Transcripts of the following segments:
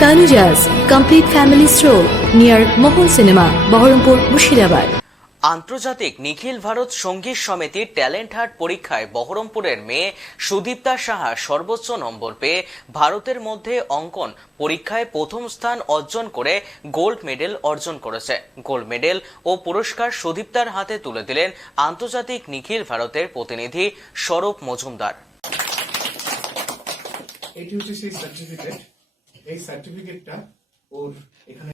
Tanuja's complete family stroll near Mohol Cinema, Baharampur, Murshidabad. আন্তর্জাতিক নিখিল ভারত সঙ্গীত সমিতির ট্যালেন্ট হান্ট পরীক্ষায় বহরমপুরের মেয়ে সুদীপ্তা সাহা সর্বোচ্চ নম্বর পেয়ে ভারতের মধ্যে অঙ্কন পরীক্ষায় প্রথম স্থান অর্জন করে গোল্ড মেডেল অর্জন করেছে। গোল্ড মেডেল ও পুরস্কার সুদীপ্তার হাতে তুলে দিলেন আন্তর্জাতিক নিখিল ভারতের প্রতিনিধি স্বরূপ মজুমদার। এটি হচ্ছে সেই সার্টিফিকেট। এই সার্টিফিকেটটা ওর এখানে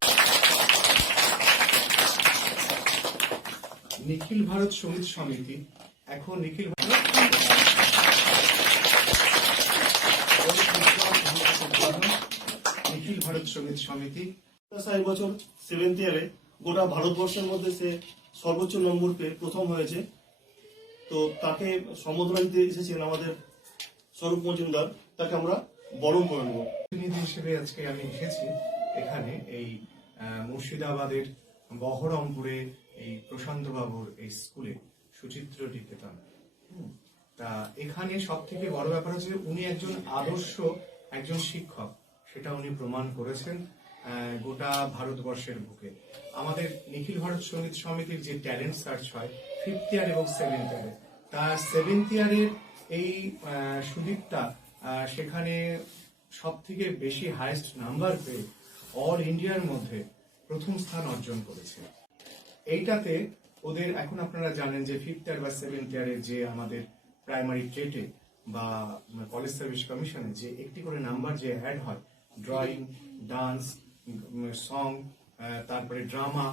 নিখিল ভারত সঙ্গীত সমিতি, এখন নিখিল ভারত সঙ্গীত সমিতি এবছর 7th ইয়ারে গোটা ভারতবর্ষের মধ্যে সে সর্বোচ্চ নম্বর পেয়ে প্রথম হয়েছে। তো তাকে সম্বোধনা দিতে এসেছেন আমাদের স্বরূপ মজুমদার, তাকে আমরা বরণ করে নেব। প্রতিনিধি হিসেবে আজকে আমি এসেছি এখানে এই মুর্শিদাবাদের বহরমপুরে এই প্রশান্ত বাবুর এই স্কুলে সুচিত্র নিকেতন। তা এখানে সব থেকে বড় ব্যাপার হচ্ছে উনি একজন আদর্শ একজন শিক্ষক, সেটা উনি প্রমাণ করেছেন গোটা ভারতবর্ষের বুকে। আমাদের নিখিল ভারত সঙ্গীত সমিতির যে ট্যালেন্ট সার্চ হয় 5th ইয়ার এবং 7th ইয়ারে, তার 7th ইয়ারের এই সুদীপ্তা সেখানে সব থেকে বেশি হাইয়েস্ট নাম্বার পেয়ে অল ইন্ডিয়ার মধ্যে প্রথম স্থান অর্জন করেছে। এইটাতে ওদের এখন আপনারা জানেন যে 5th ইয়ার বা 7th ইয়ারের যে আমাদের প্রাইমারি টেটে বা কলেজ সার্ভিস কমিশনে যে একটি করে নাম্বার যে অ্যাড হয়, ড্রয়িং, ডান্স, সং, তারপরে ড্রামা,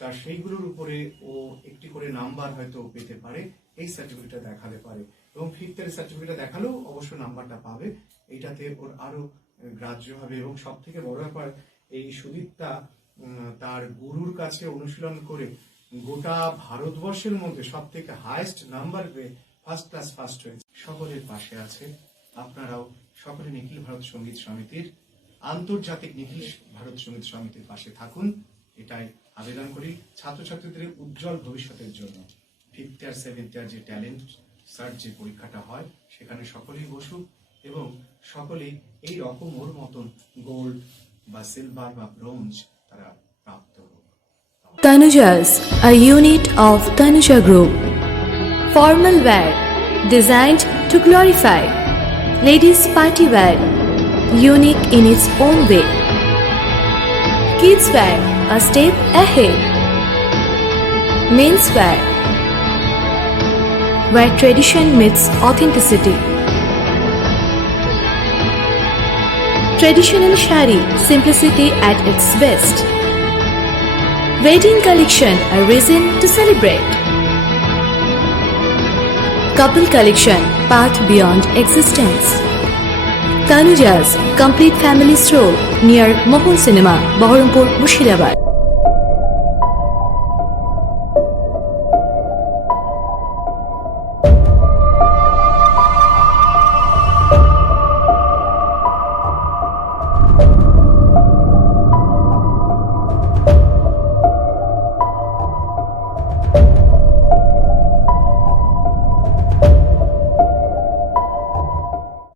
তার সেইগুলোর উপরে ও একটি করে নাম্বার হয়তো পেতে পারে। এই সার্টিফিকেটটা দেখাতে পারে এবং 5th ইয়ারের সার্টিফিকেটটা দেখালেও অবশ্য নাম্বারটা পাবে। এইটাতে ওর আরো গ্রাহ্য হবে। এবং সব থেকে বড় ব্যাপার, এই সুদীপ্তা তার গুরুর কাছে অনুশীলন করে গোটা ভারতবর্ষের মধ্যে সব থেকে হাইয়েস্ট নাম্বার পেয়ে ফার্স্ট ক্লাস ফার্স্ট হয়েছে। সকলের পাশে আছে, আপনারাও সকলে নিখিল ভারত সঙ্গীত সমিতির, আন্তর্জাতিক নিখিল ভারত সঙ্গীত সমিতির পাশে থাকুন, এটাই আবেদন করি ছাত্রছাত্রীদের উজ্জ্বল ভবিষ্যতের জন্য। 5th ইয়ার 7th ইয়ার যে ট্যালেন্ট সার্চ যে পরীক্ষাটা হয় সেখানে সকলেই বসুক এবং সকলেই এই রকম ওর মতন গোল্ড বা সিলভার বা ব্রোঞ্জ তারা প্রাপ্ত হোক। Tanuja's, a unit of Tanuja Group. Formal wear, designed to glorify. Ladies' party wear, unique in its own way. Kids wear, a step ahead. Men's wear, where tradition meets authenticity. Traditional shari, simplicity at its best. Wedding collection, a reason to celebrate. Couple collection, path beyond existence. Tanuja's complete family stroll near Mohol Cinema, Baharampur, Murshidabad.